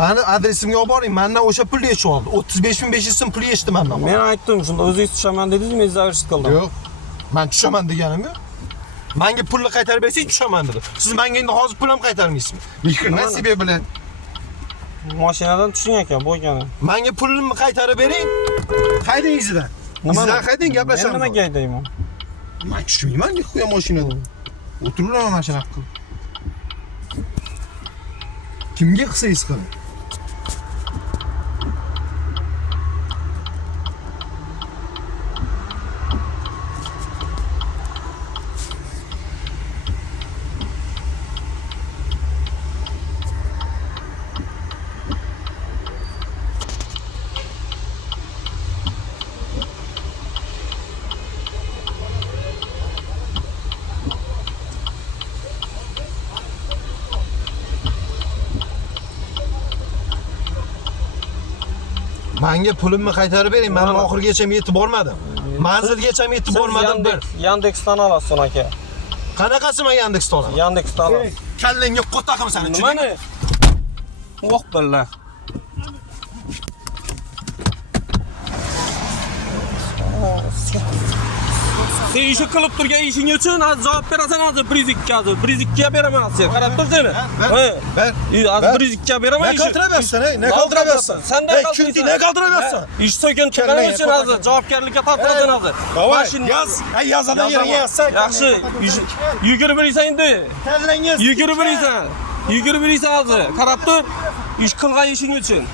Meni adresimga olib boring. Mendan o'sha pulni yechib oldi. 35.500 so'm pul yechdi mendan. Men aytdim, shunda o'zingiz tushaman dedingiz, men zavrshit qildim. Yo'q. Men tushaman deganim yo'q. Menga pulni qaytarib bersangiz tushaman dedi. Siz menga endi hozir pul ham qaytarmaysizmi? Nasiba bilan. Mashinadan tushing aka, bo'lgani. Menga pulni qaytarib bering. Haydangizdan. Sizlar haydang, gaplashamiz. Men nimaga haydayman? Men tushmayman, qo'ya mashinadan. O'tiringlar mana shunaqa qilib. Kimga qilsangiz qiling. Menga pulimni qaytarib bering. Men oxirigacha yetib bormadim. Manzilgacha yetib bormadim bir. Yandexdan olasiz aka. Qanaqasi men Yandexdan olaman? Yandexdan olasiz. Kallangga qo'taqim seni. Nimani? Voh billah. Sen işi qilib turgan ishing uchun javob berasan hozir 1-2 beraman sen. Qarab tur seni. Ver. Az 1-2 beraman Ne kaldıramazsın he? Ne kaldıramazsın? Sen de Çünkü ne kaldıramazsın? İş sökün turgan uchun hozir javobgarlikka tortirasan hozir. Davay yaz. Yazana yerine yazsan. Yaxshi. Yugurib bersan endi. Kallang yaz. Yugurib bersan hozir. Qarab tur. Ish qilgan ishing uchun.